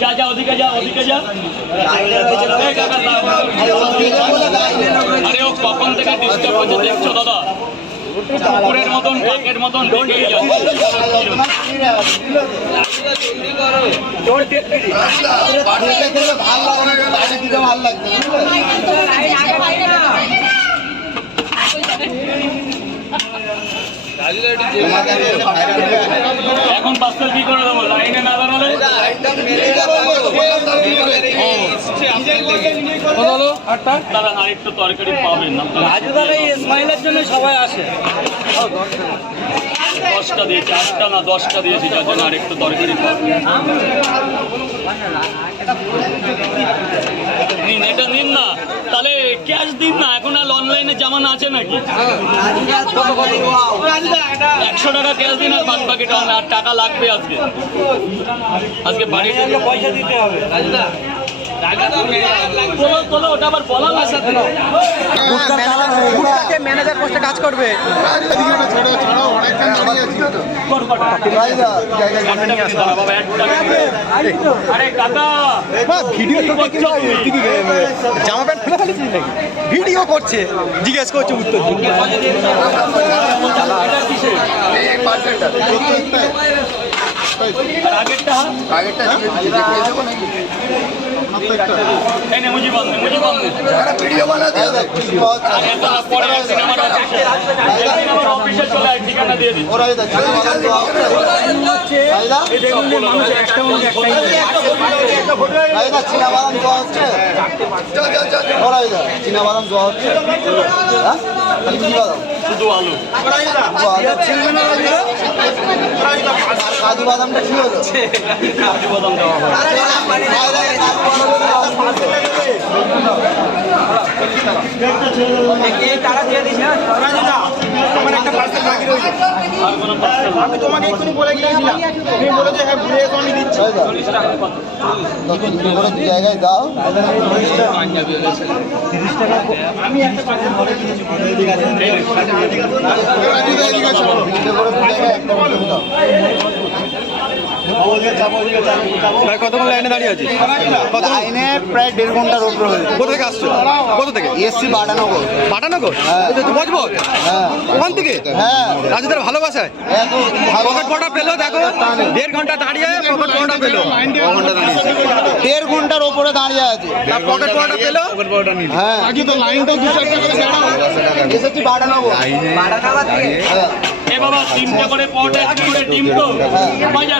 যা যা ওদিকে যা ওদিকে যা। আরে ও কখন থেকে ডিস্টার্ব হচ্ছে দেখছো দাদা? কুকুরের মতন কাকের মতন ডেকেই যাচ্ছে। এখন পার্সেল কি করে দেবো? লাইনে না দাঁড়ালে দাদা আরেকটু তরকারি পাবেন না? রাজু দাদা এই স্মাইলের জন্য সবাই আসে। 10টা দিয়েছি, 8টা না 10টা দিয়েছি, যার জন্য আরেকটু তরকারি পাবেন। নিন, এটা নিন না, তাহলে ক্যাশ দিন না। এখন আর অনলাইনে জামানা আছে নাকি? 100 টাকা ক্যাশ দিন আর বাদ বাকিটা আর টাকা লাগবে আজকে। আজকে বাড়ি থেকে পয়সা দিতে হবে। তোলো ওটা আবার বলা না সাথে ম্যানেজার পোস্টে কাজ করবে। আরে কাকা ভিডিও জামা প্যান্ট খুলে ফেলেছিস নাকি? ভিডিও করছে, জিজ্ঞেস করছে উত্তর। মুজি বন্ধ ভিডিও বানাতে অফিসে চলে আয়, ঠিকানা দিয়ে দিচ্ছি। শুধু আলু কাজু বাদামটা কি হলো? কাজু বাদাম দেওয়া হয়। আমি তোমাকে এক্ষুনি বলে গিয়েছিলাম, তুমি বলে যে হ্যাঁ ঘুরে এসো, আমি দিচ্ছি। জায়গায় দাও। আমি একটা পার্সেল বলে দিয়েছি। কতক্ষণ লাইনে দাঁড়িয়ে আছি? লাইনে প্রায় 1.5 ঘন্টার উপরে হয়েছে। কোথা থেকে আসছো? কোথা থেকে এসছি বাটানগর। বাটানগর? হ্যাঁ। বজবো হ্যাঁ ওখান থেকে? হ্যাঁ রাজুদের ভালোবাসায় এত ভালো পকেট পটা পেলো, দেখো 1.5 ঘন্টা দাঁড়িয়ে পকেট পটা পেলো। 1.5 ঘন্টার ওপরে দাঁড়িয়ে আছে। তার পকেট পটা পেলো। হ্যাঁ এসেছি বাটানগর। এ বাবা 3টে করে পট, 1 করে ডিম তো মজা।